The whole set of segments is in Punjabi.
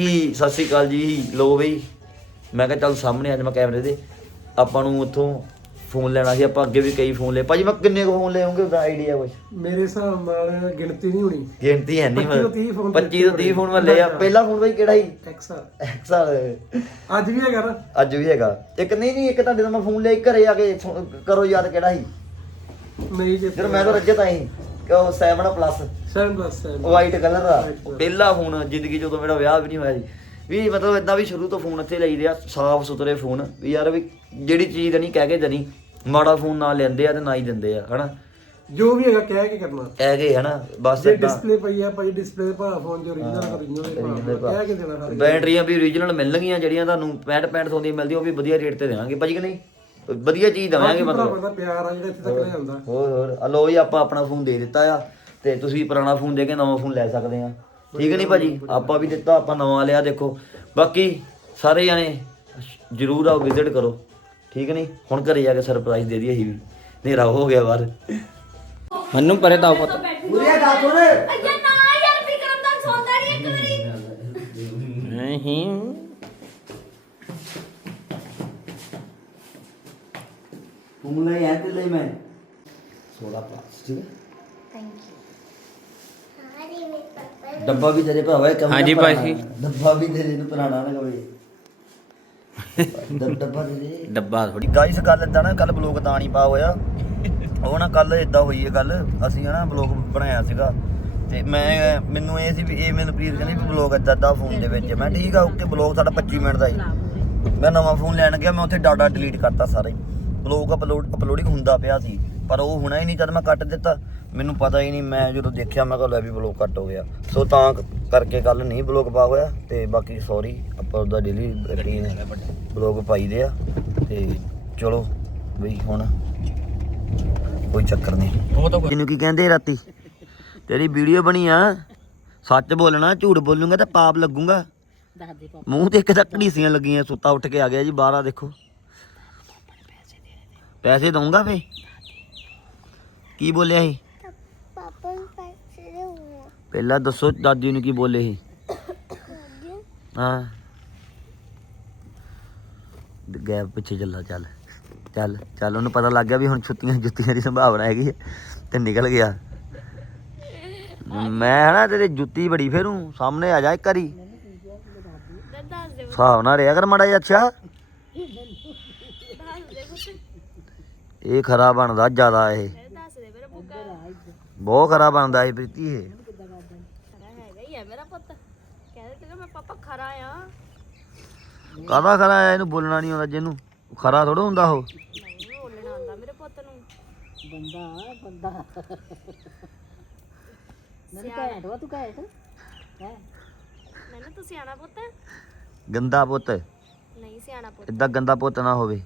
ਜੀ ਸਤਿ ਸ਼੍ਰੀ ਅਕਾਲ ਜੀ। ਲੋ ਬਈ ਮੈਂ ਕਿਹਾ ਚੱਲ ਸਾਹਮਣੇ ਅੱਜ ਮੈਂ ਕੈਮਰੇ ਦੇ। ਆਪਾਂ ਨੂੰ ਉੱਥੋਂ ਫੋਨ ਲੈਣਾ ਸੀ ਆਪਾਂ ਅੱਗੇ ਵੀ ਕਈ ਫੋਨ ਲਏ। ਭਾਜੀ ਮੈਂ ਕਿੰਨੇ ਕੁ ਫੋਨ ਲਏ ਹੋਣਗੇ? ਉਹਦਾ ਆਈਡੀਆ ਕੁਛ। ਮੇਰੇ ਹਿਸਾਬ ਨਾਲ ਗਿਣਤੀ ਨਹੀਂ ਹੋਣੀ। ਗਿਣਤੀ ਹੈ ਨਹੀਂ 25 ਤੋਂ 30 ਫੋਨ 25 ਤੋਂ 30 ਫੋਨ ਮੈਂ ਲਏ ਆ। ਪਹਿਲਾ ਫੋਨ ਭਾਈ ਕਿਹੜਾ ਸੀ? ਐਕਸਾ ਐਕਸਲ ਅੱਜ ਵੀ ਹੈਗਾ ਨਾ? ਅੱਜ ਵੀ ਹੈਗਾ। ਇੱਕ ਨਹੀਂ ਨਹੀਂ ਇੱਕ ਤੁਹਾਡੇ ਤੋਂ ਮੈਂ ਫੋਨ ਲਿਆ ਘਰੇ ਆ ਕੇ ਕਰੋ ਯਾਦ ਕਿਹੜਾ ਸੀ? ਨਹੀਂ ਜੇ ਜਦੋਂ ਮੈਂ ਤਾਂ ਰੱਜੇ ਤਾਂ ਕਿ ਉਹ 7 ਪਲੱਸ 7 ਪਲੱਸ 7 ਵਾਈਟ ਕਲਰ ਦਾ। ਪਹਿਲਾ ਫੋਨ ਜ਼ਿੰਦਗੀ ਜਦੋਂ ਮੇਰਾ ਵਿਆਹ ਵੀ ਨਹੀਂ ਹੋਇਆ ਸੀ ਵੀ ਮਤਲਬ ਇਦਾਂ ਵੀ ਸ਼ੁਰੂ ਤੋਂ ਫੋਨ ਇੱਥੇ ਲਈਦੇ ਆ ਸਾਫ਼ ਸੁਥਰੇ ਫੋਨ। ਵੀ ਯਾਰ ਵੀ ਜਿਹੜੀ ਚੀਜ਼ ਨਹੀਂ ਕਹਿ ਕੇ ਦੇਣੀ ਮਾੜਾ ਫੋਨ ਨਾ ਲੈਂਦੇ ਆ ਤੇ ਨਾ ਹੀ ਦਿੰਦੇ ਆ ਹਨਾ? ਜੋ ਵੀ ਹੈਗਾ ਕਹਿ ਕੇ ਕਰਨਾ। ਕਹਿ ਗਏ ਹਨਾ? ਬਸ ਜੇ ਡਿਸਪਲੇ ਪਈ ਆ ਭਾਈ ਡਿਸਪਲੇ ਭਾ ਫੋਨ ਜੋ origignal origignal ਕਹਿ ਕੇ ਦੇਣਾ ਹਰ ਬੈਟਰੀਆਂ ਵੀ ਓਰੀਜਨਲ ਮਿਲਣਗੀਆਂ ਜਿਹੜੀਆਂ ਤੁਹਾਨੂੰ 65 65 ਸੌ ਮਿਲਦੀਆਂ ਉਹ ਵੀ ਵਧੀਆ ਰੇਟ ਤੇ ਦੇਵਾਂਗੇ ਭਾਜੀ ਕਿ ਨਹੀਂ? ਵਧੀਆ ਚੀਜ਼ ਦੇਵਾਂਗੇ ਮਤਲਬ। ਦਾ ਪਿਆਰ ਆ ਜਿਹੜਾ ਇੱਥੇ ਤੱਕ ਲੈ ਆਉਂਦਾ ਹੋਰ। ਹੋਰ ਲਓ ਜੀ ਆਪਾਂ ਆਪਣਾ ਫੋਨ ਦੇ ਦਿੱਤਾ ਆ। ਤੇ ਤੁਸੀਂ ਪੁਰਾਣਾ ਫੋਨ ਦੇ ਕੇ ਨਵਾਂ ਫੋਨ ਲੈ ਸਕਦੇ ਆ। ਠੀਕ ਨਹੀਂ ਭਾਜੀ? ਆਪਾਂ ਵੀ ਦਿੱਤਾ ਆਪਾਂ ਨਵਾਂ ਲਿਆ ਦੇਖੋ। ਬਾਕੀ ਸਾਰੇ ਜਾਣੇ ਜਰੂਰ ਆਓ ਵਿਜ਼ਿਟ ਕਰੋ। ਠੀਕ ਨਹੀਂ? ਹੁਣ ਘਰੇ ਜਾ ਕੇ ਸਰਪ੍ਰਾਈਜ਼ ਦੇ ਦਈਏ ਅਸੀਂ ਵੀ। ਹਨੇਰਾ ਹੋ ਗਿਆ ਬਾਹਰ। ਮੈਨੂੰ ਪਰੇ ਦਾ ਪਤਾ। ਨਾ ਯਾਰ ਵਿਕਰਮ ਤਾਂ ਸੌਂਦਾ ਨਹੀਂ ਇੱਕ ਵਾਰੀ। ਨਹੀਂ। ਫੋਨ ਲੈ ਆ ਤੇ ਲੈ ਮੈਂ। 16 ਪਲੱਸ ਠੀਕ ਹੈ? ਡੱਬਾ ਵੀ ਤੇਰੇ ਭਰਾਵਾ ਕੰਮ ਹਾਂਜੀ ਭਾਈ ਜੀ। ਡੱਬਾ ਵੀ ਤੇਰੇ ਨੂੰ ਪੁਰਾਣਾ ਨਾ ਕਵੇ। ਡੱਬ- ਡੱਬਾ ਦੇ ਦੇ। ਡੱਬਾ ਥੋੜੀ ਗਾਇਸ ਗੱਲ ਇਦਾਂ ਨਾ ਕੱਲ ਬਲੌਗ ਤਾਂ ਨਹੀਂ ਪਾ ਹੋਇਆ। ਉਹ ਨਾ ਕੱਲ ਇਦਾਂ ਹੋਈ ਹੈ ਗੱਲ। ਅਸੀਂ ਨਾ ਬਲੌਗ ਬਣਾਇਆ ਸੀਗਾ। ਤੇ ਮੈਂ ਮੈਨੂੰ ਇਹ ਸੀ ਵੀ ਇਹ ਮੈਨੂੰ ਪ੍ਰੀਤ ਕਹਿੰਦੀ ਵੀ ਬਲੌਗ ਇਦਾਂ ਦਾ ਫੋਨ ਦੇ ਵਿੱਚ। ਮੈਂ ਠੀਕ ਆ ਓਕੇ ਬਲੌਗ ਸਾਡਾ 25 ਮਿੰਟ ਦਾ ਸੀ ਮੈਂ ਨਵਾਂ ਫੋਨ ਲੈਣ ਗਿਆ ਮੈਂ ਉੱਥੇ ਡਾਟਾ ਡਿਲੀਟ ਕਰਤਾ ਸਾਰਾ। ਹੀ ਬਲੌਗ ਅਪਲੋਡ ਅਪਲੋਡਿੰਗ ਹੁੰਦਾ ਪਿਆ ਸੀ। ਪਰ ਉਹ ਹੋਣਾ ਹੀ ਨਹੀਂ ਜਦ ਮੈਂ ਕੱਟ ਦਿੱਤਾ। ਮੈਨੂੰ ਪਤਾ ਹੀ ਨਹੀਂ ਮੈਂ ਜਦੋਂ ਦੇਖਿਆ ਮੈਂ ਕਿਹਾ ਲੈ ਵੀ ਬਲੌਗ ਕੱਟ ਹੋ ਗਿਆ। ਸੋ ਤਾਂ ਕਰਕੇ ਕੱਲ ਨਹੀਂ ਬਲੌਗ ਪਾ ਹੋਇਆ ਤੇ ਬਾਕੀ ਸੌਰੀ ਆਪਾਂ ਉਹਦਾ ਡੇਲੀ ਰੁਟੀਨ ਬਲੌਗ ਪਾਈਦੇ ਆ ਤੇ ਚਲੋ ਬਈ ਹੁਣ ਕੋਈ ਚੱਕਰ ਨਹੀਂ। ਉਹ ਤਾਂ ਜਿਹਨੂੰ ਕੀ ਕਹਿੰਦੇ ਰਾਤੀ? ਤੇਰੀ ਵੀਡੀਓ ਬਣੀ ਆ ਸੱਚ ਬੋਲਣਾ ਝੂਠ ਬੋਲੂੰਗਾ ਤਾਂ ਪਾਪ ਲੱਗੂਗਾ। ਮੂੰਹ ਤੇ ਇੱਕ ਤਾਂ ਘੜੀਸੀਆਂ ਲੱਗੀਆਂ ਸੁੱਤਾ ਉੱਠ ਕੇ ਆ ਗਿਆ ਜੀ ਬਾਹਰ ਆ ਦੇਖੋ ਪੈਸੇ ਦਊਂਗਾ ਫੇ? ਕੀ ਬੋਲਿਆ ਸੀ? ਪਾਪਾ ਨੂੰ ਪੈਸੇ ਦੇ ਪਹਿਲਾਂ ਦੱਸੋ ਦਾਦੀ ਨੂੰ ਕੀ ਬੋਲੇ ਸੀ? ਹਾਂ। ਗੈਪ ਪਿੱਛੇ ਚੱਲਾ ਚੱਲ। ਚੱਲ ਚੱਲ ਉਹਨੂੰ ਪਤਾ ਲੱਗ ਗਿਆ ਵੀ ਹੁਣ ਛੁੱਟੀਆਂ ਜੁੱਤੀਆਂ ਦੀ ਸੰਭਾਵਨਾ ਹੈਗੀ ਹੈ ਤੇ ਨਿਕਲ ਗਿਆ। ਮੈਂ ਹਨਾ ਤੇਰੇ ਜੁੱਤੀ ਬੜੀ ਫੇਰੂ ਸਾਹਮਣੇ ਆ ਜਾ ਇੱਕ ਵਾਰੀ। ਦੱਸ ਦੇ ਹਿਸਾਬ ਨਾਲ ਰਿਹਾ ਕਰ ਮਾੜਾ ਜਿਹਾ ਅੱਛਾ। ਦੱਸ ਦੇ ਪੁੱਤ ਇਹ ਖਰਾ ਬਣਦਾ ਜ਼ਿਆਦਾ ਇਹ। ਬਹੁਤ ਖਰਾ ਬਣਦਾ ਇਹ ਪ੍ਰੀਤੀ ਇਹ। ਖਰਾ ਹੈਗਾ ਹੀ ਹੈ ਮੇਰਾ ਪੁੱਤ ਕਹਿੰਦੇ ਤੇ ਮੈਂ ਪਾਪਾ ਖਰਾ ਆ? ਕਾਹਦਾ ਖਰਾ ਆ ਇਹਨੂੰ ਬੋਲਣਾ ਨਹੀਂ ਆਉਂਦਾ ਜਿਹਨੂੰ। ਖਰਾ ਥੋੜਾ ਹੁੰਦਾ ਉਹ। ਨਹੀਂ ਬੋਲਣਾ ਆਉਂਦਾ ਮੇਰੇ ਪੁੱਤ ਨੂੰ ਮੈਨੂੰ ਘੈਂਟ ਵਾ ਤੂੰ ਘੈਂਟ ਹੈ ਮੈਨੂੰ ਤੂੰ ਸਿਆਣਾ ਪੁੱਤ ਗੰਦਾ ਪੁੱਤ। ਨਹੀਂ ਸਿਆਣਾ ਪੁੱਤ ਇਦਾਂ ਗੰਦਾ ਪੁੱਤ ਨਾ ਹੋਵੇ।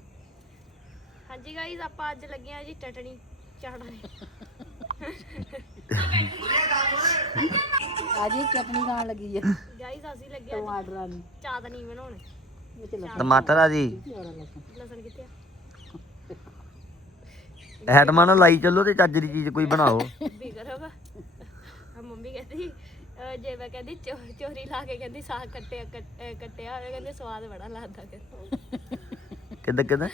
ਹਾਂਜੀ ਗਾਈਜ਼ ਆਪਾਂ ਅੱਜ ਲੱਗੇ ਆ ਜੀ ਟਟਣੀ ਚਾੜਾਂ ਅੱਜ ਇਹ ਚਟਨੀ ਖਾਣ ਲੱਗੀ ਆ। ਗਾਈਜ਼ ਅਸੀਂ ਲੱਗੇ ਅੱਜ ਟਮਾਟਰਾਂ ਦੀ ਚਾਦਨੀ ਬਣਾਉਣ। ਇਹ ਚ ਲੱਗਾ ਟਮਾਟਰ ਆ ਜੀ ਲਸਣ ਕਿੱਥੇ ਆ? ਐਟਮਾਂ ਨਾਲ ਲਾਈ ਚੱਲੋ ਤੇ ਚੱਜ ਦੀ ਚੀਜ਼ ਕੋਈ ਬਣਾਓ। ਬਿਗਰਵ ਆ ਮੰਮੀ ਕਹਿੰਦੀ ਅਹ ਜੇ ਮੈਂ ਕਹਿੰਦੀ ਚੋ- ਚੋਰੀ ਲਾ ਕੇ ਕਹਿੰਦੀ ਸਾਗ ਕੱਟਿਆ ਕੱਟ- ਅਹ ਕੱਟਿਆ ਹੋਇਆ ਕਹਿੰਦੇ ਸਵਾਦ ਬੜਾ ਲੱਗਦਾ ਕਿੱਦਾਂ ਕਿੱਦਾਂ?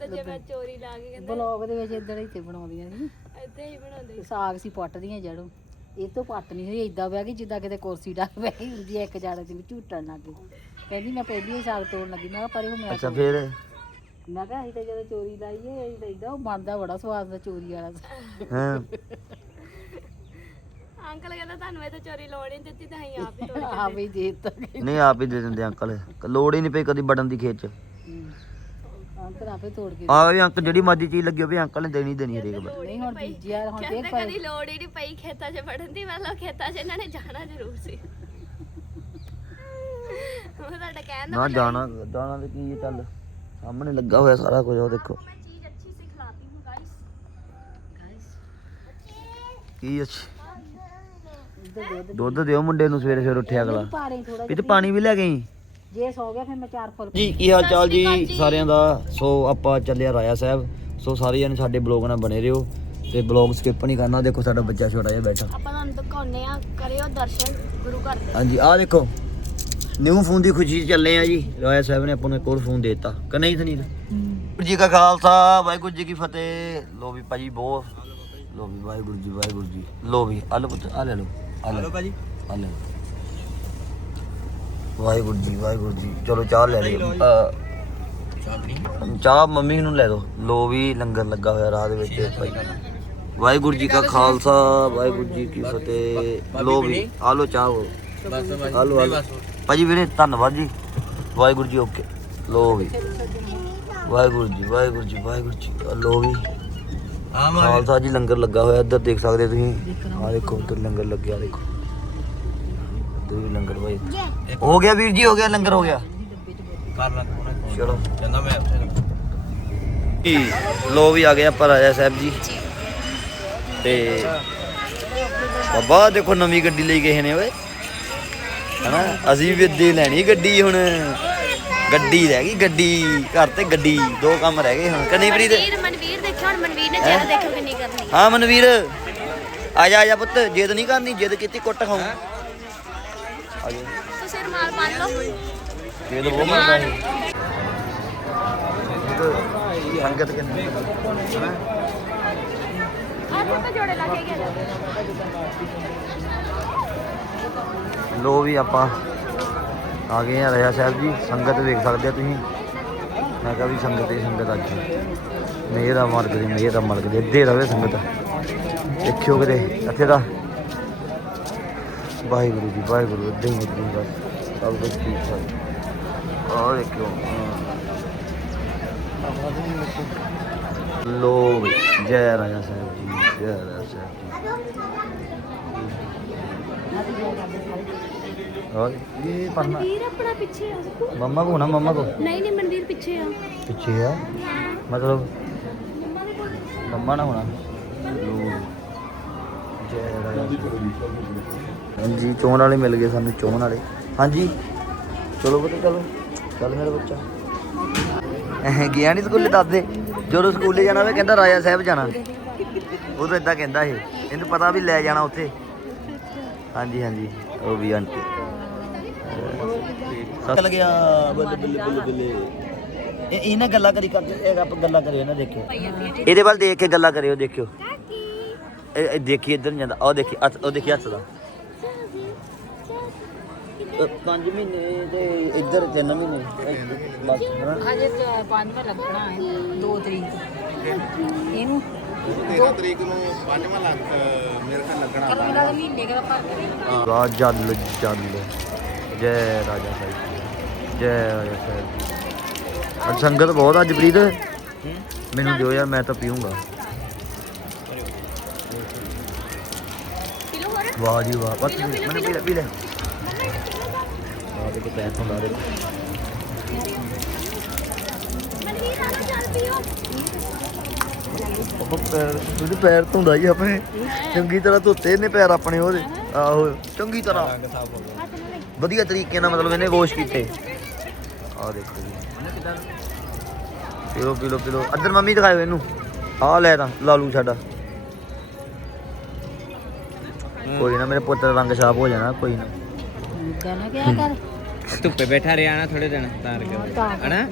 ਚੋਰੀ ਲਾ ਕੇ ਕਹਿੰਦਾ ਬਲੌਗ ਦੇ ਵਿੱਚ ਇਦਾਂ ਇੱਥੇ ਬਣਾਉਂਦੀਆਂ ਸੀ। ਇੱਥੇ ਹੀ ਬਣਾਉਂਦੇ ਸਾਗ ਸੀ ਪੱਟਦੀਆਂ ਜੜੋਂ। ਇਹ ਤੋਂ ਪੱਟ ਨਹੀਂ ਹੋਈ ਇਦਾਂ ਬਹਿ ਗਈ ਜਿੱਦਾਂ ਕਿਤੇ ਕੁਰਸੀ ਡਾਕ ਬਹਿ ਗਈ ਹੁੰਦੀ ਹੈ ਇੱਕ ਜਾੜੇ ਤੇ ਝੂਟਣ ਲੱਗ ਗਈ। ਕਹਿੰਦੀ ਮੈਂ ਪਹਿਲੀ ਹੀ ਸਾਗ ਤੋੜਨ ਲੱਗੀ ਮੈਂ ਕਿਹਾ ਪਰੇ ਹੋ ਮੈਂ ਅੱਛਾ ਫੇਰ? ਮੈਂ ਕਿਹਾ ਅਸੀਂ ਤਾਂ ਜਦੋਂ ਚੋਰੀ ਲਾਈਏ ਅਸੀਂ ਤਾਂ ਏਦਾਂ ਉਹ ਬਣਦਾ ਬੜਾ ਸਵਾਦ ਦਾ ਚੋਰੀ ਵਾਲਾ ਹਾਂ। ਅੰਕਲ ਕਹਿੰਦਾ ਤੁਹਾਨੂੰ ਇਹ ਤਾਂ ਚੋਰੀ ਲੋੜ ਹੀ ਨਹੀਂ ਦਿੱਤੀ ਤਾਂ ਅਸੀਂ ਆਪ ਹੀ ਤੋੜ ਆ ਵੀ ਦੇ ਦਿੱਤਾ। ਨਹੀਂ ਆਪ ਹੀ ਦੇ ਦਿੰਦੇ ਅੰਕਲ। ਲੋੜ ਹੀ ਨਹੀਂ ਪਈ ਕਦੀ ਬੜਨ ਦੀ ਖੇਚ ਅੰਕਲ ਆਪੇ ਤੋੜ ਕੇ ਆ ਵੀ ਅੰਕਲ ਜਿਹੜੀ ਮਰਜ਼ੀ ਚੀਜ਼ ਲੱਗੀ ਹੋਵੇ ਅੰਕਲ ਨੇ ਦੇਣੀ ਦੇਣੀ ਹਰੇਕ ਵਾਰ ਨਹੀਂ ਹੁਣ ਬੀਜੀ ਆ ਹੁਣ ਕਹਿੰਦੇ ਦੇਖ ਕਦੀ ਲੋੜ ਹੀ ਨਹੀਂ ਪਈ ਖੇਤਾਂ 'ਚ ਵੜਨ ਦੀ ਮਤਲਬ ਖੇਤਾਂ 'ਚ ਇਹਨਾਂ ਨੇ ਜਾਣਾ ਜ਼ਰੂਰ ਸੀ। ਉਹ ਤੁਹਾਡਾ ਕਹਿਣ ਦਾ ਨਾ ਜਾਣਾ ਜਾਣਾ ਤੇ ਕੀ ਹੈ, ਚੱਲ। ਸਾਹਮਣੇ ਲੱਗਾ ਹੋਇਆ ਸਾਰਾ ਕੁਝ ਉਹ ਦੇਖੋ। ਮੈਂ ਚੀਜ਼ ਅੱਛੀ ਸੀ ਖਿਲਾਤੀ ਹੂੰ ਗਾਇਸ ਕੀ ਅੱਛਾ? ਦੁੱਧ ਦਿਓ। ਮੁੰਡੇ ਨੂੰ ਸਵੇਰੇ ਸਵੇਰੇ ਉੱਠਿਆ ਅਗਲਾ। ਪਾਣੀ ਥੋੜਾ ਇਹ ਤੇ ਪਾਣੀ ਵੀ ਲੈ ਗਈ ਜੇ ਸੌ ਗਿਆ ਫਿਰ ਮੈਂ ਚਾਰ ਫੁੱਲ ਜੀ ਕੀ ਹਾਲ ਚਾਲ ਜੀ? ਸਾਰਿਆਂ ਦਾ। ਸੋ ਆਪਾਂ ਚੱਲਿਆ ਰਾਇਆ ਸਾਹਿਬ। ਸੋ ਸਾਰੇ ਜਣੇ ਸਾਡੇ ਬਲੌਗ ਨਾਲ ਬਣੇ ਰਹੋ ਤੇ ਬਲੌਗ ਸਕਿਪ ਨਹੀਂ ਕਰਨਾ। ਦੇਖੋ ਸਾਡਾ ਬੱਚਾ ਛੋਟਾ ਜਿਹਾ ਬੈਠਾ। ਆਪਾਂ ਤੁਹਾਨੂੰ ਦਿਖਾਉਨੇ ਆ ਕਰਿਓ ਦਰਸ਼ਨ। ਗੁਰੂ ਘਰ ਦੇ। ਹਾਂਜੀ ਆਹ ਦੇਖੋ। ਨਿਊ ਫੋਨ ਦੀ ਖੁਸ਼ੀ ਚੱਲੇ ਆ ਜੀ। ਰਾਇਆ ਸਾਹਿਬ ਨੇ ਆਪਾਂ ਨੂੰ ਇੱਕ ਹੋਰ ਫੋਨ ਦੇ ਦਿੱਤਾ। ਕਿ ਨਹੀਂ ਸਨੀਲ? ਜੀ ਕਾ ਖਾਲਸਾ ਵਾਹਿਗੁਰੂ ਜੀ ਕੀ ਫਤਿਹ। ਲੋ ਵੀ ਭਾਜੀ ਬਹੁਤ। ਲੋ ਵੀ ਵਾਹਿਗੁਰੂ ਜੀ ਵਾਹਿਗੁਰੂ ਜੀ। ਲੋ ਵੀ ਆ ਲੋ ਪੁੱਤ ਆ ਲੈ ਲੋ ਆ ਲੈ ਭਾਜੀ। ਆ ਲੈ ਵਾਹਿਗੁਰੂ ਜੀ ਵਾਹਿਗੁਰੂ ਜੀ। ਚਲੋ ਚਾਹ ਲੈ ਲਈ ਚਾਹ ਮੰਮੀ ਨੂੰ ਲੈ ਦੋ। ਲੋ ਵੀ ਲੰਗਰ ਲੱਗਾ ਹੋਇਆ ਰਾਹ ਦੇ ਵਿੱਚ ਭਾਈ। ਵਾਹਿਗੁਰੂ ਜੀ ਕਾ ਖਾਲਸਾ ਵਾਹਿਗੁਰੂ ਜੀ ਕੀ ਫਤਿਹ। ਲੋ ਵੀ ਆ ਲੋ ਚਾਹ। ਹੋ ਆ ਲੋ ਭਾਜੀ ਵੀਰੇ ਧੰਨਵਾਦ ਜੀ। ਵਾਹਿਗੁਰੂ ਜੀ ਓਕੇ। ਲੋ ਵੀ। ਵਾਹਿਗੁਰੂ ਜੀ ਵਾਹਿਗੁਰੂ ਜੀ ਵਾਹਿਗੁਰੂ ਜੀ। ਲੋ ਵੀ। ਖਾਲਸਾ ਜੀ ਲੰਗਰ ਲੱਗਾ ਹੋਇਆ। ਇੱਧਰ ਦੇਖ ਸਕਦੇ ਤੁਸੀਂ। ਆ ਦੇਖੋ ਉੱਧਰ ਲੰਗਰ ਲੱਗਿਆ ਦੇਖੋ। ਇੱਧਰ ਵੀ ਲੰਗਰ ਭਾਈ ਹੋ ਗਿਆ ਵੀਰ ਜੀ ਹੋ ਗਿਆ ਲੰਗਰ ਹੋ ਗਿਆ। ਚਲੋ। ਕਹਿੰਦਾ ਮੈਂ ਜੀ ਲੋ ਵੀ ਆ ਗਏ ਆਪਾਂ ਰਾਜਾ ਸਾਹਿਬ ਜੀ। ਤੇ ਬਾਬਾ ਦੇਖੋ ਨਵੀਂ ਗੱਡੀ ਲਈ ਗਏ ਨੇ ਓਏ। ਹਨਾ? ਅਸੀਂ ਵੀ ਇੱਦੇ ਲੈਣੀ ਗੱਡੀ ਹੁਣ। ਗੱਡੀ ਰਹਿ ਗਈ ਗੱਡੀ ਘਰ ਤੇ ਗੱਡੀ ਦੋ ਕੰਮ ਰਹਿ ਗਏ ਹੁਣ। ਕਨੀ ਪ੍ਰੀਤ? ਮਨਵੀਰ ਮਨਵੀਰ ਦੇਖਿਓ ਹੁਣ ਮਨਵੀਰ ਨੇ ਜਿਹੜਾ ਦੇਖੋ ਕਿੰਨੀ ਕਰਨੀ। ਹਾਂ ਮਨਵੀਰ। ਆ ਜਾ ਆ ਜਾ ਪੁੱਤ ਜਿੱਦ ਨਹੀਂ ਕਰਨੀ ਜਿੱਦ ਕੀਤੀ ਕੁੱਟ ਖਾਉਂ ਰੁਮਾਲ ਬੰਨ ਲਓ। ਹੈ? ਕਿੰਨੀ ਜੋੜੇ ਲਾ ਕੇ ਗਿਆ ਲੋ ਵੀ ਆਪਾਂ ਆ ਗਏ ਆ ਰਾਜਾ ਸਾਹਿਬ ਜੀ ਸੰਗਤ ਵੇਖ ਸਕਦੇ ਆ ਤੁਸੀਂ। ਮੈਂ ਕਿਹਾ ਵੀ ਸੰਗਤ ਹੀ ਸੰਗਤ ਅੱਜ ਮੇਰ ਆ ਮਾਲਕ ਦੀ ਮੇਰ ਆ ਮਾਲਕ ਦੀ ਇੱਦੇ ਰਵੇ ਸੰਗਤ। ਦੇਖਿਓ ਕਿਤੇ ਇੱਥੇ ਦਾ ਵਾਹਿਗੁਰੂ ਜੀ ਵਾਹਿਗੁਰੂ ਇਦਾਂ ਹੀ ਹੁੰਦੀ ਬਸ ਸਭ ਕੁਝ ਠੀਕ ਠਾਕ। ਔਰ ਇੱਕ ਲੋ ਜੈ ਰਾਜਾ ਸਾਹਿਬ ਜੀ ਜੈ ਰਾਜਾ ਸਾਹਿਬ ਜੀ। ਔਰ ਇਹ ਪਰਨਾ ਮਨਵੀਰ ਆਪਣਾ ਪਿੱਛੇ ਆ ਦੇਖੋ। ਮੰਮਾ ਕੋ ਨਾ ਮੰਮਾ ਕੋ? ਨਹੀਂ ਨਹੀਂ ਮਨਵੀਰ ਪਿੱਛੇ ਆ। ਪਿੱਛੇ ਆ? ਮਤਲਬ? ਮੰਮਾ ਦੇ ਕੋਲ। ਮੰਮਾ ਨਾ ਹੋਣਾ। ਲੋ ਜੈ ਰਾਜਾ ਸਾਹਿਬ ਜੀ। ਹਾਂਜੀ ਚੋਣ ਵਾਲੇ ਮਿਲ ਗਏ ਸਾਨੂੰ ਚੋਣ ਵਾਲੇ। ਹਾਂਜੀ। ਚਲੋ ਬੱਚੇ ਚਲੋ। ਚੱਲ ਮੇਰਾ ਬੱਚਾ। ਐ ਗਿਆ ਨਹੀਂ ਸਕੂਲੇ ਦੱਸਦੇ? ਜਦੋਂ ਸਕੂਲੇ ਜਾਣਾ ਵੇ ਕਹਿੰਦਾ ਰਾਜਾ ਸਾਹਿਬ ਜਾਣਾ। ਉਹ ਤਾਂ ਇਦਾਂ ਕਹਿੰਦਾ ਸੀ ਇਹਨੂੰ ਪਤਾ ਵੀ ਲੈ ਜਾਣਾ ਉੱਥੇ। ਹਾਂਜੀ ਹਾਂਜੀ। ਉਹ ਵੀ ਆਂਟੀ। ਚੱਲ ਗਿਆ ਬੱਲੇ ਬੱਲੇ ਬੱਲੇ ਇਹ ਇਹਨਾਂ ਗੱਲਾਂ ਕਰੀ ਕਰਦੇ ਇਹ ਆਪਾਂ ਗੱਲਾਂ ਕਰਿਓ ਨਾ ਦੇਖਿਓ। ਇਹਦੇ ਵੱਲ ਦੇਖ ਕੇ ਗੱਲਾਂ ਕਰਿਓ ਦੇਖਿਓ। ਇਹ ਇਹ ਦੇਖੀ ਇੱਧਰ ਜਾਂਦਾ। ਉਹ ਦੇਖੀ ਉਹ ਦੇਖੀ ਹੱਥ 5 ਮਹੀਨੇ ਤੇ ਇੱਧਰ 3 ਮਹੀਨੇ। ਬਸ ਹਨਾ? ਹਜੇ ਤਾਂ ਪੰਜਵਾਂ ਲੱਗਣਾ ਹੈ 2 ਤਰੀਕ। ਇਹਨੂੰ 2 ਤਰੀਕ ਨੂੰ ਪੰਜਵਾਂ ਲੱਗ ਮੇਰੇ ਖਿਆਲ ਲੱਗਣਾ ਦਾ ਮਹੀਨੇ ਦਾ ਫ਼ਰਕ ਰਾਜਾ ਜਲ ਜੈ ਰਾਜਾ ਸਾਹਿਬ ਜੀ। ਜੈ ਰਾਜਾ ਸਾਹਿਬ ਜੀ। ਅੱਜ ਸੰਗਤ ਬਹੁਤ ਅੱਜ ਪ੍ਰੀਤ ਮੈਨੂੰ ਦਿਓ ਯਾਰ ਮੈਂ ਤਾਂ ਪੀਊਂਗਾ। ਹੋਰ। ਵਾਹ ਜੀ ਵਾਹ। ਬਸ ਮੈਨੂੰ ਪੀ ਲੈ ਪੀ ਲੈ ਤੋਂ ਲਾ। ਆ ਨਾ ਚੱਲ ਪੀਓ ਉਹ ਪੈਰ ਉਹਦੇ ਪੈਰ ਧੋਂਦਾ ਹੀ ਆਪਣੇ। ਚੰਗੀ ਤਰ੍ਹਾਂ ਧੋਤੇ ਨੇ ਪੈਰ ਆਪਣੇ ਉਹਦੇ। ਆਹੋ ਚੰਗੀ ਤਰ੍ਹਾਂ। ਵਧੀਆ ਤਰੀਕੇ ਨਾਲ ਮਤਲਬ ਇਹਨੇ ਵਾਸ਼ ਕੀਤੇ। ਆਹ ਦੇਖੋ ਜੀ। ਪੀਲੋ ਪੀਲੋ ਪੀਲੋ ਅੱਧਰ ਮੰਮੀ ਦਿਖਾਇਓ ਇਹਨੂੰ। ਆਹ ਲੈ ਤਾਂ ਲਾਲੂ ਸਾਡਾ ਕੋਈ ਨਾ ਮੇਰੇ ਪੁੱਤ ਦਾ ਰੰਗ ਛਾਪ ਹੋ ਜਾਣਾ ਕੋਈ ਨਾ। ਗਾਣਾ ਕਿਆ ਕਰ। ਧੁੱਪੇ ਬੈਠਾ ਰਿਹਾ ਨਾ ਥੋੜੇ ਦਿਨ ਤਾਂ ਕਰਕੇ। ਹਨਾ?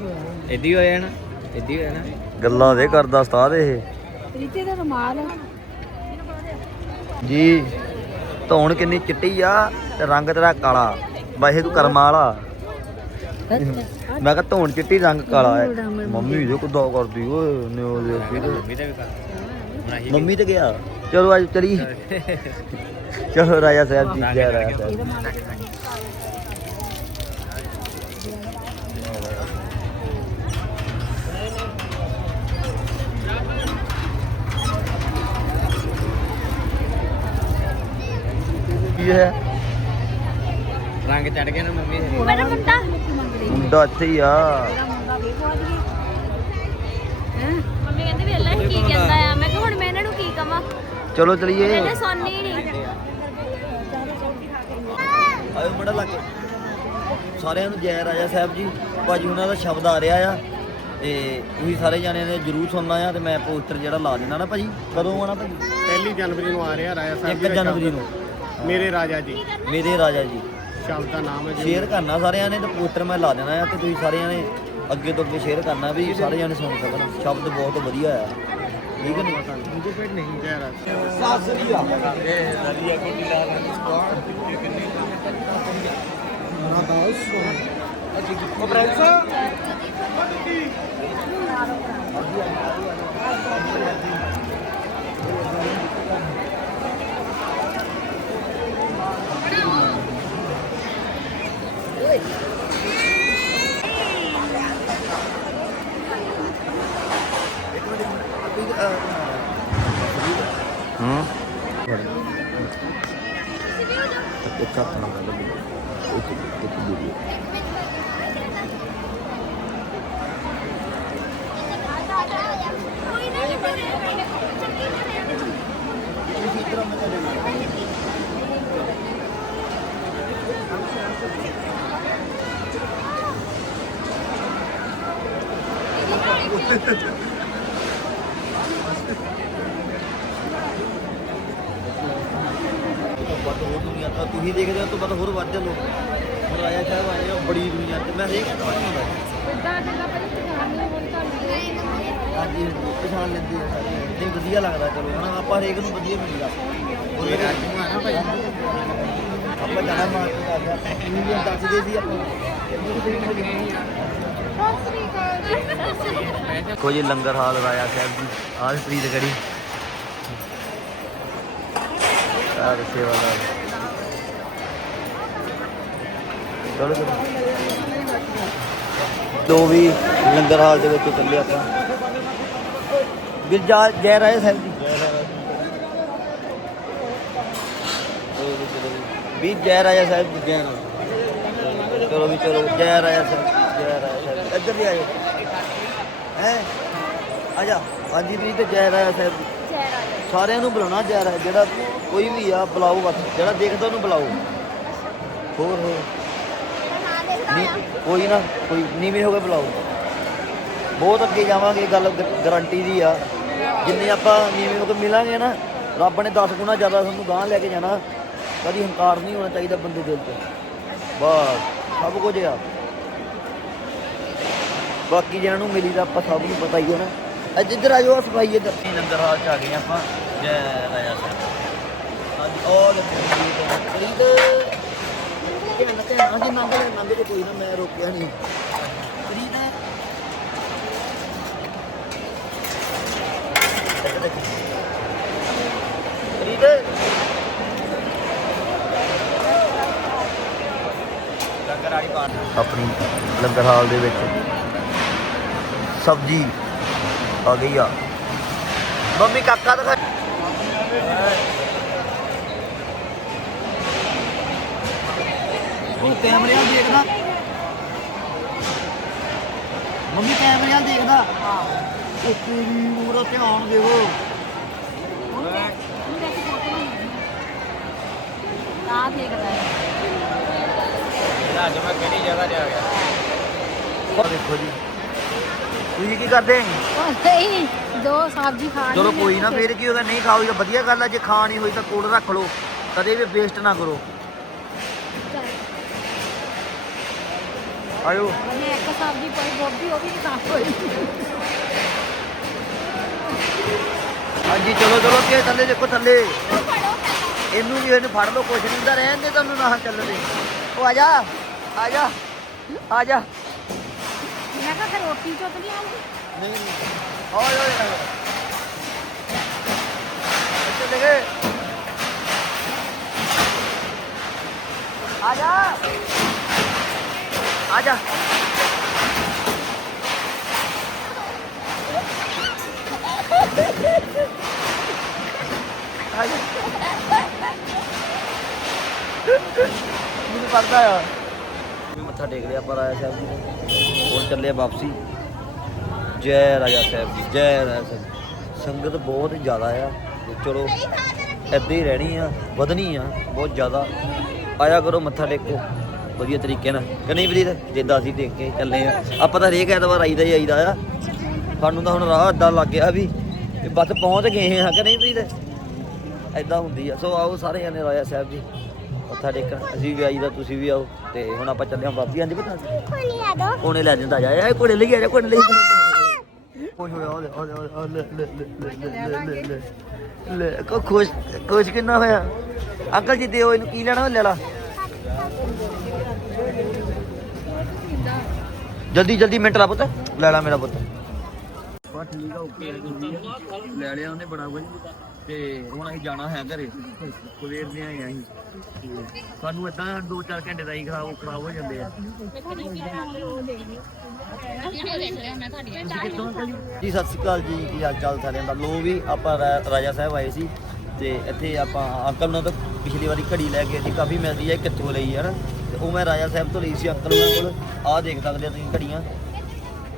ਇਦੀ ਹੋ ਜਾਣਾ ਇਦੀ ਹੋ ਜਾਣਾ ਗੱਲਾਂ ਦੇ ਕਰਦਾ ਉਸਤਾਦ ਇਹ। ਪ੍ਰੀਤੀ ਦਾ ਰੁਮਾਲ ਜੀ ਧੌਣ ਕਿੰਨੀ ਚਿੱਟੀ ਆ ਤੇ ਰੰਗ ਤੇਰਾ ਕਾਲਾ। ਵਾਹੇ ਤੂੰ ਕਰਮਾਂ ਵਾਲਾ। ਮੈਂ ਕਿਹਾ ਧੌਣ ਚਿੱਟੀ ਰੰਗ ਕਾਲਾ ਹੈ। ਮੰਮੀ ਜੋ ਕੁਦਾ ਕਰਦੀ ਓਏ ਨਿਓ ਦੇ ਵੀ ਤਾਂ। ਵੀ ਕਰ। ਹੁਣ ਆਹੀ ਮੰਮੀ ਤੇ ਗਿਆ। ਚਲੋ ਅੱਜ ਚਲੀ। ਚਲੋ ਰਾਜਾ ਸਾਹਿਬ ਜੀ ਜੈ ਰਾਜਾ ਸਾਹਿਬ। ਕੀ ਹੈ। ਰੰਗ ਚੜ ਗਿਆ ਨਾ ਮੰਮੀ ਦੇ। ਮੇਰਾ ਮੁੰਡਾ। ਮੁੰਡਾ ਇੱਥੇ ਹੀ ਆ। ਮੰਮੀ ਕਹਿੰਦੀ ਵੀ ਅੱਲਾ ਕੀ ਕਹਿੰਦਾ ਆ। ਮੈਂ ਕਿਹਾ ਹੁਣ ਮੈਂ ਇਹਨਾਂ ਨੂੰ ਕੀ ਕਵਾਂ? ਚਲੋ ਚਲੀਏ। ਇਹਨੇ ਸੁਣਨੀ ਨਹੀਂ ਆਇਓ ਮੜਾ ਲੱਗ। ਸਾਰਿਆਂ ਨੂੰ ਜੈ ਰਾਜਾ ਸਾਹਿਬ ਜੀ। ਭਾਜੀ ਉਹਨਾਂ ਦਾ ਸ਼ਬਦ ਆ ਰਿਹਾ ਆ। ਤੇ ਤੁਸੀਂ ਸਾਰੇ ਜਾਣਿਆਂ ਨੇ ਜਰੂਰ ਸੁਣਨਾ ਆ ਤੇ ਮੈਂ ਪੋਸਟਰ ਜਿਹੜਾ ਲਾ ਦੇਣਾ ਨਾ ਭਾਜੀ। ਕਦੋਂ ਆਣਾ ਭਾਜੀ? ਪਹਿਲੀ ਜਨਵਰੀ ਨੂੰ ਆ ਰਿਹਾ ਰਾਜਾ ਸਾਹਿਬ 1 ਜਨਵਰੀ ਨੂੰ। ਮੇਰੇ ਰਾਜਾ ਜੀ। ਮੇਰੇ ਰਾਜਾ ਜੀ। ਸ਼ਬਦ ਦਾ ਨਾਮ ਹੈ ਸ਼ੇਅਰ ਕਰਨਾ ਸਾਰਿਆਂ ਨੇ ਤੇ ਪੋਸਟਰ ਮੈਂ ਲਾ ਦੇਣਾ ਆ ਤੇ ਤੁਸੀਂ ਸਾਰਿਆਂ ਨੇ ਅੱਗੇ ਤੋਂ ਅੱਗੇ ਸ਼ੇਅਰ ਕਰਨਾ ਵੀ ਸਾਰੇ ਜਾਣੇ ਸੁਣ ਸਕਣ। ਸ਼ਬਦ ਬਹੁਤ ਵਧੀਆ ਆ। ਠੀਕ ਹੈ ਨਹੀਂ? ਮੁਝੇ ਪੇਟ ਨਹੀਂ ਕਹਿ ਰਹਾ ਸਾਸਰੀ ਆ ਹੂੰ ਵੱਧ ਹੋਰ ਦੁਨੀਆ ਤਾਂ ਤੁਸੀਂ ਦੇਖਦੇ ਹੋ ਤੋਂ ਵੱਧ ਹੋਰ ਵੱਧ ਹੁਣ ਰਾਜਾ ਸਾਹਿਬ ਆਏ ਆ ਬੜੀ ਦੁਨੀਆ ਤੇ ਮੈਂ ਇਹ ਕਹਿੰਦਾ ਨਹੀਂ ਹੁੰਦਾ ਇਦਾਂ ਜਿੱਦਾਂ ਪਹਿਲਾਂ ਪਛਾਣ ਨਹੀਂ ਹੁਣ ਤੁਹਾਨੂੰ ਹਾਂਜੀ ਪਛਾਣ ਲੈਂਦੇ ਆ ਸਾਰੇ। ਨਹੀਂ ਵਧੀਆ ਲੱਗਦਾ ਚਲੋ ਹਨਾ ਆਪਾਂ ਹਰੇਕ ਨੂੰ ਵਧੀਆ ਮਿਲਦਾ। ਉਹਦੇ ਵਿੱਚ ਨੂੰ ਆਣਾ ਭਾਈ? ਆਪਾਂ ਜਾਣਾ ਮਾਰਕੀਟ ਆ ਗਿਆ। ਤੁਸੀਂ ਵੀ ਦੱਸਦੇ ਸੀ ਆਪਾਂ। ਕੋਈ ਲੰਗਰ ਹਾਲ ਰਾਇਆ ਸਾਹਿਬ ਜੀ ਆਹ ਪ੍ਰੀਤ ਗੜੀ। ਆਹ ਸੇਵਾਦਾਰ ਚਲੋ ਚਲੋ ਦੋ ਵੀ ਲੰਗਰ ਹਾਲ ਦੇ ਵਿੱਚ ਚੱਲੇ ਆਪਾਂ ਵੀਰ ਜਾ ਜੈ ਰਾਏ ਸਾਹਿਬ ਜੀ ਵੀ ਜੈ ਰਾਜਾ ਸਾਹਿਬ ਜੀ ਜੈ ਰਾਜਾ ਚਲੋ ਵੀ ਚਲੋ ਜੈ ਰਾਜਾ ਸਾਹਿਬ ਜੈ ਰਾਜਾ ਸਾਹਿਬ ਇੱਧਰ ਵੀ ਆਇਓ ਹੈ ਆ ਜਾ ਹਾਂਜੀ ਵੀ ਤੇ ਜੈ ਰਾਜਾ ਸਾਹਿਬ ਜੀ ਚਿਹਰਾ ਸਾਰਿਆਂ ਨੂੰ ਬੁਲਾਉਣਾ ਜੈ ਰਾਜਾ ਜਿਹੜਾ ਕੋਈ ਵੀ ਆ, ਬੁਲਾਓ ਬਸ, ਜਿਹੜਾ ਦੇਖਦਾ ਉਹਨੂੰ ਬੁਲਾਓ। ਹੋਰ ਹੋਰ। ਨਹੀਂ ਕੋਈ ਨਾ, ਕੋਈ ਨੀਵੇਂ ਹੋ ਕੇ ਬੁਲਾਓ। ਬਹੁਤ ਅੱਗੇ ਜਾਵਾਂਗੇ ਗੱਲ ਗਾਰੰਟੀ ਦੀ ਆ। ਜਿੰਨੇ ਆਪਾਂ ਨੀਵੇਂ ਹੋ ਕੇ ਮਿਲਾਂਗੇ ਨਾ, ਰੱਬ ਨੇ 10 ਗੁਣਾ ਜ਼ਿਆਦਾ ਸਾਨੂੰ ਗਾਂਹ ਲੈ ਕੇ ਜਾਣਾ। ਕਦੀ ਹੰਕਾਰ ਨਹੀਂ ਹੋਣਾ ਚਾਹੀਦਾ ਬੰਦੇ ਦਿਲ 'ਚ ਬਸ, ਸਭ ਕੁਝ ਆ। ਬਾਕੀ ਜਿਹਨਾਂ ਨੂੰ ਮਿਲੀ ਦਾ ਆਪਾਂ ਸਭ ਨੂੰ ਪਤਾ ਹੀ ਹੈ ਨਾ। ਅੱਜ ਇੱਧਰ ਆ ਜਾਓ ਸਫ਼ਾਈ ਇੱਧਰ। ਲੰਗਰ ਹਾਲ ਚ ਆ ਗਏ ਆਪਾਂ ਜੈ ਰਾਜਾ ਸਾਹਿਬ। ਹਾਂਜੀ ਉਹ ਦੇਖੋ ਪ੍ਰੀਤ। ਧਿਆਨ ਧਿਆਨ ਹਾਂਜੀ ਨੰਗ ਲੈ ਨੰਗ ਤੇ ਕੋਈ ਨਾ ਮੈਂ ਰੋਕਿਆ ਨਹੀਂ। ਦੇਖ ਪ੍ਰੀਤ। ਲੰਗਰ ਵਾਲੀ ਬਾਤ ਆਪਣੀ ਲੰਗਰ ਹਾਲ ਦੇ ਵਿੱਚ ਸਬਜੀ ਆ ਗਈ ਆ। ਮੰਮੀ ਕਾਕਾ ਦਿਖਾ ਉਹ ਕੈਮਰੇ ਨਾਲ ਦੇਖਦਾ। ਮੰਮੀ ਕੈਮਰੇ ਨਾਲ ਦੇਖਦਾ। ਉਹ ਤੇਰੀ ਉਹਦਾ ਧਿਆਨ ਦੇਵੋ ਆ ਦੇਖਦਾ ਹੈ ਅੱਜ ਮੈਂ ਕਿਹੜੀ ਜਗ੍ਹਾ ਜਾ ਗਿਆ ਦੇਖੋ ਜੀ। ਤੁਸੀਂ ਕੀ ਕਰਦੇ? ਨਹੀਂ। ਦੋ ਸਬਜ਼ੀ ਖਾ ਚਲੋ ਕੋਈ ਨਾ ਫੇਰ ਕੀ ਹੋਗਾ ਨਹੀਂ ਖਾਓਗੇ ਤਾਂ ਵਧੀਆ ਗੱਲ ਆ ਜੇ ਖਾਣੀ ਹੋਈ ਤਾਂ ਕੋਲ ਰੱਖ ਲਓ ਕਦੇ ਵੀ ਵੇਸਟ ਨਾ ਕਰੋ। ਆਇਓ। ਉਹਨੇ ਇੱਕ ਸਬਜ਼ੀ ਪਾਈ ਗੋਭੀ ਉਹ ਵੀ ਨਹੀਂ ਹੋਈ ਹਾਂਜੀ ਚਲੋ ਚਲੋ ਕੇ ਥੱਲੇ ਦੇਖੋ ਥੱਲੇ। ਇਹਨੂੰ ਵੀ ਇਹਨੂੰ ਫੜ ਲਓ ਕੁਛ ਨਹੀਂ ਹੁੰਦਾ ਰਹਿਣ ਦੇ ਤੁਹਾਨੂੰ ਨਾ ਚੱਲਦੇ। ਉਹ ਆ ਜਾ ਆ ਜਾ ਆ ਜਾ। ਮੈਂ ਕਿਹਾ ਫਿਰ ਰੋਟੀ ਚੁੱਕ ਨਹੀਂ ਆਉਂਦੀ ਨਹੀਂ ਨਹੀਂ ਓਏ ਓਏ ਗਏ ਆ ਜਾ ਆ ਜਾ ਮੈਨੂੰ ਪਤਾ ਆ ਮੱਥਾ ਟੇਕ ਲਿਆ ਪਰ ਆਇਆ ਸਾਹਿਬ ਜੀ ਨੇ ਚੱਲੇ ਵਾਪਸੀ ਜੈ ਰਾਜਾ ਸਾਹਿਬ ਜੀ ਜੈ ਰਾਜਾ ਸਾਹਿਬ। ਸੰਗਤ ਬਹੁਤ ਜ਼ਿਆਦਾ ਆ। ਤੇ ਚਲੋ ਏਦਾਂ ਹੀ ਰਹਿਣੀ ਆ ਵਧਣੀ ਆ ਬਹੁਤ ਜ਼ਿਆਦਾ। ਆਇਆ ਕਰੋ ਮੱਥਾ ਟੇਕੋ। ਵਧੀਆ ਤਰੀਕੇ ਨਾਲ। ਕਿ ਨਹੀਂ ਵੀਰ ਜਿੱਦਾਂ ਅਸੀਂ ਦੇਖ ਕੇ ਚੱਲੇ ਆ। ਆਪਾਂ ਤਾਂ ਹਰੇਕ ਐਤਵਾਰ ਆਈਦਾ ਹੀ ਆਈਦਾ ਆ। ਸਾਨੂੰ ਤਾਂ ਹੁਣ ਰਾਹ ਏਦਾਂ ਲੱਗ ਗਿਆ ਵੀ ਤੇ ਬਸ ਪਹੁੰਚ ਗਏ ਆ ਕਿ ਨਹੀਂ ਵੀਰ? ਐਦਾਂ ਹੁੰਦੀ ਆ। ਸੋ ਆਓ ਸਾਰੇ ਜਣੇ ਰਾਜਾ ਸਾਹਿਬ ਜੀ ਮੱਥਾ ਟੇਕਣ। ਅਸੀਂ ਵੀ ਆਈਦਾ ਤੁਸੀਂ ਵੀ ਆਓ। ਤੇ ਹੁਣ ਆਪਾਂ ਚੱਲੇ ਹਾਂ ਵਾਪਸ। ਆਂਦੇ ਪਤਾ। ਕੋਨੇ ਲੈ ਜਾਂਦਾ ਜਾ ਇਹ ਲਈ ਆ ਜਾ ਕੋਨੇ ਲਈ। ਖੁਸ਼ ਹੋਇਆ ਉਹਦੇ ਉਹਦੇ ਉਹਦੇ ਲੈ ਲੈ ਲੈ ਲੈ ਲੈ ਲੈ ਕੋ ਖੁਸ਼ ਖੁਸ਼ ਕਿੰਨਾ ਹੋਇਆ ਅੰਕਲ ਜੀ ਦਿਓ ਇਹਨੂੰ ਕੀ ਲੈਣਾ ਲੈ ਲਾ ਜਲਦੀ ਜਲਦੀ ਮਿੰਟ ਲਾ ਪੁੱਤ ਲੈ ਲਾ ਮੇਰਾ ਪੁੱਤ ਬਾ ਠੀਕ ਆ ਓਕੇ ਲੈ ਲਿਆ ਉਹਨੇ ਬੜਾ ਕੁਝ ਤੇ ਹੁਣ ਅਸੀਂ ਜਾਣਾ ਹੈ ਘਰੇ। ਸਵੇਰ ਦੇ ਆਏ ਆ ਅਸੀਂ। ਸਾਨੂੰ ਇਦਾਂ 2-4 ਘੰਟੇ ਦਾ ਹੀ ਖਰਾਬ ਖਰਾਬ ਹੋ ਜਾਂਦੇ ਆ। ਜੀ, ਸਤਿ ਸ਼੍ਰੀ ਅਕਾਲ ਜੀ। ਕੀ ਹਾਲ ਚਾਲ ਸਾਰਿਆਂ ਦਾ? ਲੋ ਵੀ, ਆਪਾਂ ਰਾ- ਰਾਜਾ ਸਾਹਿਬ ਆਏ ਸੀ ਤੇ ਇੱਥੇ ਆਪਾਂ ਅੰਕਲ ਨੂੰ ਤਾਂ ਪਿਛਲੀ ਵਾਰੀ ਘੜੀ ਲੈ ਕੇ ਸੀ ਕਾਫੀ ਮਿਲਦੀ ਹੈ ਕਿੱਥੋਂ ਲਈ ਯਾਰ? ਤੇ ਉਹ ਮੈਂ ਰਾਜਾ ਸਾਹਿਬ ਤੋਂ ਲਈ ਸੀ ਅੰਕਲ ਉਹਨਾਂ ਕੋਲ। ਆਹ ਦੇਖ ਸਕਦੇ ਆ ਤੁਸੀਂ ਘੜੀਆਂ।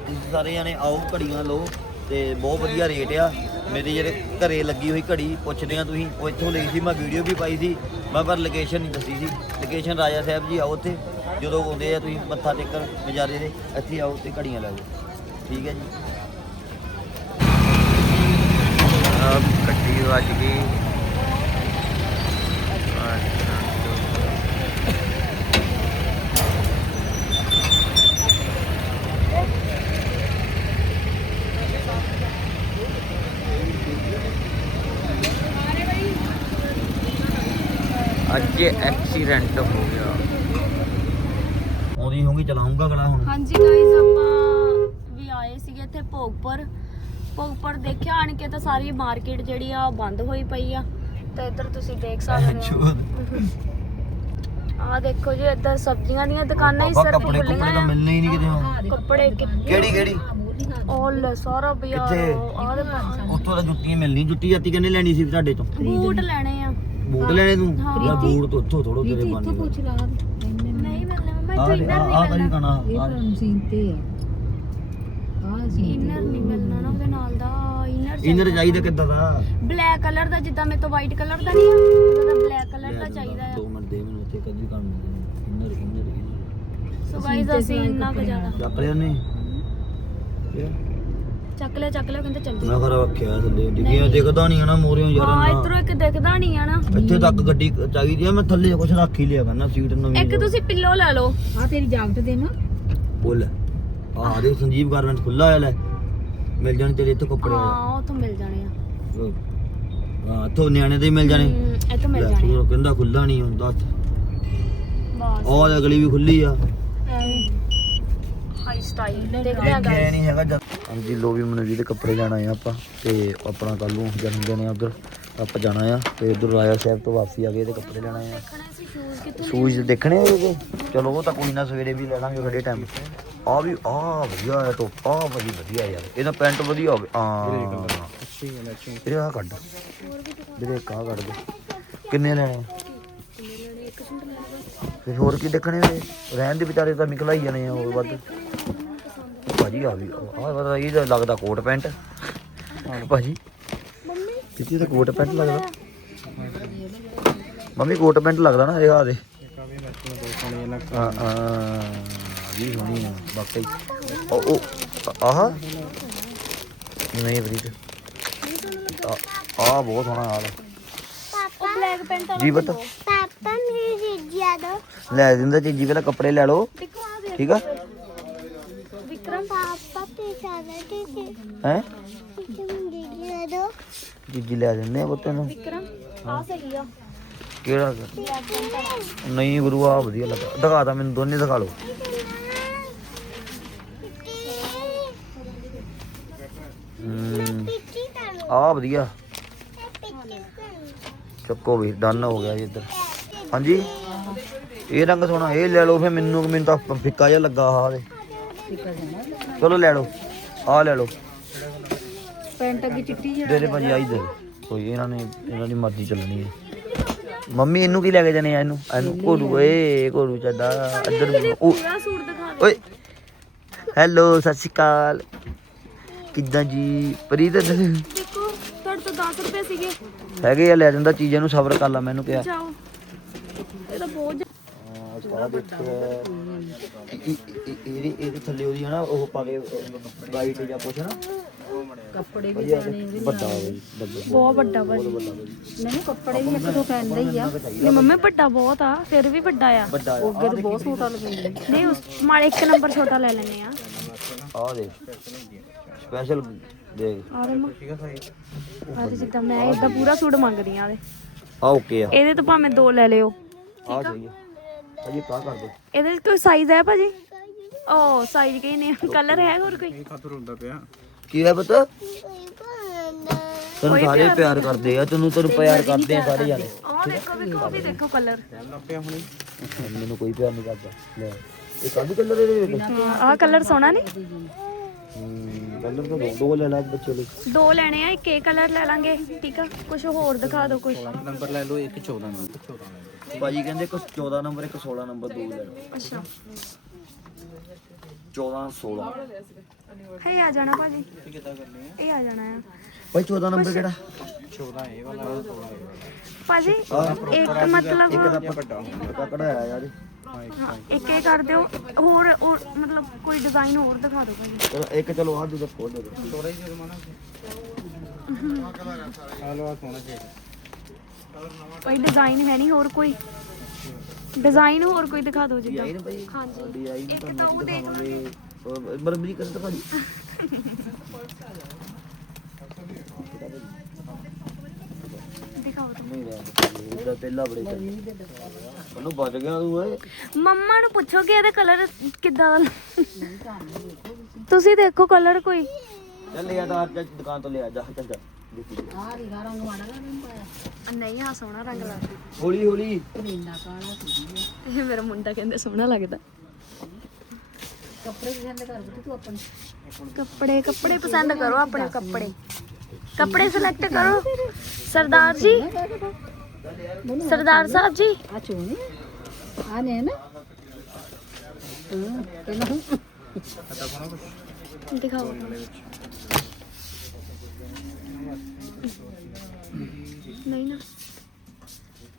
ਤੁਸੀਂ ਸਾਰੇ ਜਾਣੇ ਆਓ ਘੜੀਆਂ ਲਓ। ਤੇ ਬਹੁਤ ਵਧੀਆ ਰੇਟ ਆ। ਮੇਰੇ ਜਿਹੜੇ ਘਰੇ ਲੱਗੀ ਹੋਈ ਘੜੀ ਪੁੱਛਦੇ ਆ ਤੁਸੀਂ, ਉਹ ਇੱਥੋਂ ਲਈ ਸੀ, ਮੈਂ ਵੀਡੀਓ ਵੀ ਪਾਈ ਸੀ। ਮੈਂ ਪਰ ਲੋਕੇਸ਼ਨ ਨਹੀਂ ਦੱਸੀ ਸੀ। ਲੋਕੇਸ਼ਨ ਰਾਜਾ ਸਾਹਿਬ ਜੀ ਆਓ ਉੱਥੇ, ਜਦੋਂ ਆਉਂਦੇ ਆ ਤੁਸੀਂ ਮੱਥਾ ਟੇਕਣ ਨਜ਼ਾਰੇ ਦੇ, ਇੱਥੇ ਆਓ ਤੇ ਘੜੀਆਂ ਲੈ ਜਾਓ। ਠੀਕ ਹੈ ਜੀ। ਅਬ ਕੱਟੀ ਵੱਜ ਗਈ। ਅੱਜ ਐਕਸੀਡੈਂਟ ਹੋ ਗਿਆ। ਆਉਂਦੀ ਹੋਊਗੀ ਚਲਾਉਂਗਾ ਕਿਹੜਾ ਹੁਣ? ਹਾਂਜੀ ਗਾਇਜ਼ ਆਪਾਂ ਵੀ ਆਏ ਸੀਗੇ ਇੱਥੇ ਭੋਗਪੁਰ। ਭੋਗਪੁਰ ਦੇਖਿਆ ਆਣ ਕੇ ਤਾਂ ਸਾਰੀ ਮਾਰਕੀਟ ਜਿਹੜੀ ਆ ਉਹ ਬੰਦ ਹੋਈ ਪਈ ਆ। ਤੇ ਇੱਧਰ ਤੁਸੀਂ ਦੇਖ ਸਕਦੇ ਹੋ। ਆ ਦੇਖੋ ਜੀ ਇੱਧਰ ਸਬਜ਼ੀਆਂ ਦੀਆਂ ਦੁਕਾਨਾਂ ਹੀ ਸਿਰਫ ਕੱਪੜੇ ਕੁੱਪੜੇ ਤਾਂ ਮਿਲਣੇ ਹੀ ਨਹੀਂ ਕਿਤੇ ਹੁਣ। ਆ ਕੱਪੜੇ ਕਿੱਥੇ ਕਿਹੜੀ ਕਿਹੜੀ? ਉਹ ਲੈ ਸਾਰਾ ਬਾਜ਼ਾਰ ਕਿੱਥੇ? ਆ ਦੇ ਉੱਥੋਂ ਤਾਂ ਜੁੱਤੀਆਂ ਮਿਲਣੀ ਜੁੱਤੀ ਜਾਤੀ ਕਿੰਨੇ ਲੈਣੀ ਸੀ ਤੁਹਾਡੇ ਤੋਂ? ਬੂਟ ਲੈਣੇ ਆ। ਬੂਟ ਲੈਣੇ ਤੂੰ। ਯਾਰ ਬੂਟ ਤੋਂ ਉੱਥੋਂ ਥੋੜੋ ਤੇਰੇ ਬਣ ਪੁੱਛ ਲਾ। ਨਹੀਂ ਮਿਲਣੇ ਮੈਂ ਆ ਇੱਥੇ ਇਨਰ ਆ ਨਹੀਂ ਕਰੀ ਮਿਲਣਾ ਕਣਾ ਇਹ ਸੀਨਤੇ ਆ ਆ ਸੀ ਇਨਰ ਨਹੀਂ ਮਿਲਣਾ ਨਾ ਉਹਦੇ ਨਾਲ ਦਾ ਇਨਰ ਇਨਰ ਚਾਹੀਦਾ ਕਿੱਦਾਂ ਦਾ? ਬਲੈਕ ਕਲਰ ਦਾ ਜਿੱਦਾਂ ਮੇਰੇ ਤੋਂ ਵਾਈਟ ਕਲਰ ਦਾ ਨਹੀਂ ਆ ਉਹਦਾ ਬਲੈਕ ਕਲਰ ਦਾ ਚਾਹੀਦਾ ਆ। ਦੋ ਮਿੰਟ ਦੇ ਮੈਨੂੰ ਉੱਥੇ ਕਦੀ ਕੰਮ ਇਨਰ ਇਨਰ ਇਨਰ ਸੋ ਗਾਈਜ਼ ਅਸੀਂ ਇੰਨਾ ਕੁ ਜ਼ਿਆਦਾ ਚੱਕ ਲਿਆ ਨੇ ਚੱਕ ਲਿਆ ਚੱਕ ਲਿਆ ਕਹਿੰਦੇ ਚੱਲਦੇ ਮੈਂ ਘਰ ਰੱਖਿਆ ਥੱਲੇ ਡਿੱਗਿਆ ਦਿਖਦਾ ਨਹੀਂ ਹਨਾ ਮੋਰਿਓ ਯਾਰ ਹਾਂ ਇੰਨਾ। ਇਧਰੋਂ ਇੱਕ ਦਿਖਦਾ ਨਹੀਂ ਆ ਨਾ। ਇੱਥੇ ਤੱਕ ਗੱਡੀ ਚਾਹੀਦੀ ਆ ਮੈਂ ਥੱਲੇ ਕੁਝ ਰੱਖ ਹੀ ਲਿਆ ਕਰਨਾ ਸੀਟ ਨਵੀਂ ਇੱਕ ਤੁਸੀਂ ਪਿੱਲੋ ਲੈ ਲਓ। ਆ ਤੇਰੀ ਜਾਕਟ ਦੇ ਨਾ। ਬੋਲ। ਆ ਦੇ ਸੰਜੀਵ ਗਾਰਮੈਂਟ ਖੁੱਲਾ ਹੋਇਆ ਲੈ। ਮਿਲ ਜਾਣ ਤੇਰੇ ਇੱਥੇ ਕੱਪੜੇ। ਹਾਂ ਉਹ ਤੋਂ ਮਿਲ ਜਾਣੇ ਆ। ਹਾਂ ਇੱਥੋਂ ਨਿਆਣੇ ਦੇ ਹੀ ਮਿਲ ਜਾਣੇ। ਹਮ, ਇਹ ਤੋਂ ਮਿਲ ਲੈ, ਜਾਣੇ ਤੂੰ ਕਹਿੰਦਾ ਖੁੱਲਾ ਨਹੀਂ ਹੁੰਦਾ ਬਸ। ਉਹ ਅਗਲੀ ਵੀ ਖੁੱਲੀ ਆ। ਹਾਈ ਸਟਾਈਲ ਦੇਖਦੇ ਆ ਦੇਖਿਆ ਗਾਇਜ਼ ਨਹੀਂ ਹੈਗਾ ਜਦ। ਹਾਂਜੀ ਲੋ ਵੀ ਮਨਵੀ ਦੇ ਕੱਪੜੇ ਲੈਣ ਆਏ ਆ ਆਪਾਂ ਤੇ ਆਪਣਾ ਕੱਲ ਨੂੰ ਜਨਮ ਦਿਨ ਆ ਉਧਰ ਆਪਾਂ ਜਾਣਾ ਆ ਤੇ ਉਧਰ ਰਾਜਾ ਸਾਹਿਬ ਤੋਂ ਵਾਪਸੀ ਆ ਗਏ ਤੇ ਕੱਪੜੇ ਲੈਣ ਆ। ਸ਼ੂਜ਼ ਦੇਖਣੇ ਹੋਗੇ ਚਲੋ ਉਹ ਤਾਂ ਕੋਈ ਨਾ ਸਵੇਰੇ ਵੀ ਲੈ ਲਾਂਗੇ ਖੜੇ ਟਾਈਮ ਆ ਵੀ ਆ ਵਧੀਆ ਆ ਟੋਪ ਆ ਬੜੀ ਵਧੀਆ ਯਾਰ ਇਹਦਾ ਪੈਂਟ ਵਧੀਆ ਹੋਵੇ। ਆ। ਇਹ ਆ ਕੱਢ। ਵੀਰੇ ਕਾ ਕੱਢ ਦੇ। ਕਿੰਨੇ ਲੈਣੇ ਆ? ਫਿਰ ਹੋਰ ਕੀ ਦੇਖਣੇ ਵੇ ਰਹਿਣ ਦੇ ਵਿਚਾਰੇ ਤਾਂ ਨਿਕਲ ਹੀ ਜਾਣੇ ਆ ਹੋਰ ਵੱਧ। ਭਾਜੀ ਆ ਵੀ ਆ ਪਤਾ ਇਹ ਤਾਂ ਲੱਗਦਾ ਕੋਟ ਪੈਂਟ। ਭਾਜੀ ਕਿਤੇ ਤਾਂ ਕੋਟ ਪੈਂਟ ਲੱਗਦਾ? ਮੰਮੀ ਕੋਟ ਪੈਂਟ ਲੱਗਦਾ ਨਾ ਇਹ ਆ ਦੇ। ਹਾਂ ਹਾਂ ਵੀ ਹੋਣੀ ਆ ਵਾਕਈ। ਉਹ ਉਹ ਆਹ? ਨਹੀਂ ਆ ਆ ਬਹੁਤ ਸੋਹਣਾ ਹਾਲ ਉਹ ਬਲੈਕ ਪੈਂਟ ਵਾਲਾ ਜੀ ਜੀਜਿਆ ਦੋ ਲੈ ਦਿੰਦਾ ਚੀਜੀ ਪਹਿਲਾਂ ਕੱਪੜੇ ਲੈ ਲਓ। ਦੇ ਠੀਕ ਆ? ਵਿਕਰਮ ਪਾਪਾ ਤੇ ਸਾਦਾ ਤੇ ਹੈ? ਦੋ ਚੀਜੀ ਲੈ ਦਿੰਦੇ ਆ ਪੁੱਤਾਂ ਨੂੰ ਵਿਕਰਮ ਆ ਸਹੀ ਆ। ਕਿਹੜਾ ਨਹੀਂ ਗੁਰੂ ਆ ਵਧੀਆ ਲੱਗਾ ਦਿਖਾ ਤਾ ਮੈਨੂੰ ਦੋਨੇ ਦਿਖਾ ਲਓ। ਆ ਵਧੀਆ। ਚੱਕੋ ਵੀ ਡਨ ਹੋ ਗਿਆ ਜੀ ਇੱਧਰ। ਹਾਂਜੀ? ਇਹ ਰੰਗ ਸੋਹਣਾ ਇਹ ਲੈ ਲਓ ਫਿਰ ਮੈਨੂੰ ਮੈਨੂੰ ਤਾਂ ਫਿੱਕਾ ਜਿਹਾ ਲੱਗਾ ਆਹ ਦੇ। ਚਲੋ ਲੈ ਲਓ ਆ ਲੈ ਲਓ। ਪੈਂਟ ਅੱਗੇ ਚਿੱਟੀ ਜਿਹੀ ਦੇ ਦੇ ਭਾਜੀ ਆਈ ਦੇ ਕੋਈ ਇਹਨਾਂ ਨੇ ਇਹਨਾਂ ਦੀ ਮਰਜ਼ੀ ਚੱਲਣੀ ਹੈ। ਮੰਮੀ ਇਹਨੂੰ ਕੀ ਲੈ ਕੇ ਜਾਣੇ ਆ ਇਹਨੂੰ? ਇਹਨੂੰ ਕੋਲੂ ਏ ਕੋਲੂ ਚੱਦਾ ਇੱਧਰ ਓਏ ਹੈਲੋ ਸਤਿ ਸ਼੍ਰੀ ਅਕਾਲ। ਕਿੱਦਾਂ ਜੀ? ਪ੍ਰੀਤ ਦੇਖੋ ਤੁਹਾਡੇ ਤੋਂ 10 ਰੁਪਏ ਸੀਗੇ। ਹੈਗੇ ਆ ਲੈ ਜਾਂਦਾ ਚੀਜ਼ਾਂ ਨੂੰ ਸਬਰ ਕਰ ਲਾ ਮੈਨੂੰ ਕਿਹਾ। ਜਾਓ। ਇਹ ਤਾਂ ਬਹੁਤ ਦੇਖੋ ਇਹ- ਇਹ- ਇਹਦੇ ਇਹਦੇ ਥੱਲੇ ਉਹਦੀ ਹਨਾ ਉਹ ਪਾ ਕੇ ਗਾਈਡ ਜਾਂ ਕੁਛ ਨਾ ਕੱਪੜੇ ਵੀ ਜਾਣੇ ਉਹਦੇ ਵੱਡਾ ਬਹੁਤ ਵੱਡਾ ਭਾਜੀ। ਨਹੀਂ ਕੱਪੜੇ ਵੀ ਇੱਕ ਦੋ ਪੈਂਦੇ ਹੀ ਆ। ਨਹੀਂ ਮੰਮੀ ਵੱਡਾ ਬਹੁਤ ਆ ਫਿਰ ਵੀ ਵੱਡਾ ਆ। ਅੱਗੇ ਤਾਂ ਬਹੁਤ ਸੂਟਾਂ ਲਗਾਉਂਦੇ ਨਹੀਂ ਉਸ ਮਾੜੇ ਇੱਕ ਨੰਬਰ ਛੋਟਾ ਲੈ ਲੈਣੇ ਆ। ਆ ਦੇ ਸਪੈਸ਼ਲ ਦੇ ਆ ਦੇ ਮਾਂ। ਆ ਦੇ ਜਿੱਦਾਂ ਮੈਂ ਇਦਾਂ ਪੂਰਾ ਸੂਟ ਮੰਗਦੀ ਆ ਦੇ ਆ ਓਕੇ ਆ। ਇਹਦੇ ਤੋਂ ਭਾਵੇਂ ਦੋ ਲੈ ਲਿਓ। ਆ? ਸਹੀ ਅਜੀ ਕਾ ਕਰ ਦੋ। ਇਹਦੇ ਕੋਈ ਸਾਈਜ਼ ਹੈ ਭਾਜੀ? ਓ ਸਾਈਜ਼ ਕਹੀ ਨੇ? ਕਲਰ ਹੈ ਹੋਰ ਕੋਈ? ਕੀ ਹੈ ਪਤਾ? ਤੈਨੂੰ ਸਾਰੇ ਪਿਆਰ ਕਰਦੇ ਆ ਤੈਨੂੰ ਤੈਨੂੰ ਪਿਆਰ ਕਰਦੇ ਆ ਸਾਰੇ ਜਾਣੇ। ਉਹ ਦੇਖੋ ਵੇਖੋ ਉਹ ਵੀ ਦੇਖੋ ਕਲਰ ਮੈਨੂੰ ਕੋਈ ਪਿਆਰ ਨਹੀਂ ਕਰਦਾ। ਲੈ ਇਹ ਕਾਹਦੀ ਕਲਰ ਇਹਦੇ ਵਿੱਚ? ਆਹ ਕਲਰ ਸੋਹਣਾ ਨਹੀਂ ਕਲਰ ਤਾਂ ਦੋ ਦੋ ਲੈ ਲਾ ਬੱਚੇ ਲਈ। ਦੋ ਲੈਣੇ ਆ ਇੱਕ ਇਹ ਕਲਰ ਲੈ ਲਾਂਗੇ ਠੀਕ ਆ? ਕੁਝ ਹੋਰ ਦਿਖਾ ਦਿਓ ਕੁਝ ਨੰਬਰ ਲੈ ਲਓ ਇੱਕ 14 ਨੰਬਰ। ਭਾਜੀ ਕਹਿੰਦੇ ਇੱਕ 14 ਨੰਬਰ ਇੱਕ 16 ਨੰਬਰ ਦੋ ਲੈ ਲਓ। ਅੱਛਾ। 14 16 ਹੈ ਆ ਜਾਣਾ ਭਾਜੀ। ਇਹ ਆ ਜਾਣਾ ਆ। ਭਾਈ 14 ਨੰਬਰ ਕਿਹੜਾ? ਭਾਜੀ ਇੱਕ ਮਤਲਬ ਇੱਕ ਦਾ ਪੱਕਾ ਕਢਾਇਆ ਯਾਰ। ਹਾਂ, ਇੱਕ ਇਹ ਕਰ ਦਿਓ। ਹੋਰ ਹੋਰ ਮਤਲਬ ਕੋਈ ਡਿਜ਼ਾਈਨ ਹੋਰ ਦਿਖਾ ਦਿਓ ਭਾਜੀ। ਚਲੋ ਇੱਕ ਚਲੋ ਆ ਦੂਜਾ ਖੋਲ ਦੇ ਕੋਈ ਡਿਜ਼ਾਈਨ ਹੈ ਨਹੀਂ ਹੋਰ ਕੋਈ? ਡਿਜ਼ਾਈਨ ਹੋਰ ਕੋਈ ਦਿਖਾ ਦਿਓ ਜਿੱਦਾਂ। ਭਾਈ ਹਾਂਜੀ। ਦੀ ਇੱਕ ਤਾਂ ਉਹ ਦੇਖ ਲਾਂਗੇ। ਬਰਬਰੀ ਕਰ ਤਾ ਭਾਜੀ ਦਿਖਾਓ ਤੁਸੀਂ। ਨਹੀਂ ਰਹਿ ਉਹਦਾ ਪਹਿਲਾ ਬੜੇ ਚੱਲ ਉਹਨੂੰ ਬਚ ਗਿਆ ਤੂੰ ਓਏ। ਮੰਮਾ ਨੂੰ ਪੁੱਛੋ ਕਿ ਇਹਦੇ ਕਲਰ ਕਿੱਦਾਂ ਦਾ ਤੁਸੀਂ ਦੇਖੋ ਕਲਰ ਕੋਈ। ਚੱਲ ਲਿਆ ਅੱਜ ਦੁਕਾਨ ਤੋਂ ਲਿਆ ਜਾ ਚੱਲ ਜਾ। ਆਹ ਰੀਗਾ ਰੰਗ ਮਾੜਾ ਨਾ ਨਹੀਂ ਪਾਇਆ। ਨਹੀਂ ਆ ਸੋਹਣਾ ਰੰਗ ਲੱਗਦਾ। ਹੌਲੀ ਹੌਲੀ। ਕਰੀਨਾ ਕਾਲਾ ਸੀ ਇਹ ਮੇਰਾ ਮੁੰਡਾ ਕਹਿੰਦੇ ਸੋਹਣਾ ਲੱਗਦਾ। ਕੱਪੜੇ ਪਸੰਦ ਕਰ ਬੁੱਤੀ ਤੂੰ ਆਪਣੇ? ਕੱਪੜੇ ਕੱਪੜੇ ਪਸੰਦ ਕਰੋ ਆਪਣੇ ਕੱਪੜੇ। ਕੱਪੜੇ ਸਿਲੈਕਟ ਕਰੋ। ਸਰਦਾਰ ਜੀ। ਸਰਦਾਰ ਸਾਹਿਬ ਜੀ। ਆ ਚੋਣੇ ਆ? ਨੇ ਨਾ? ਹਾਂ ਕਹਿੰਦਾ ਦਿਖਾਓ। ਨਹੀਂ ਨਾ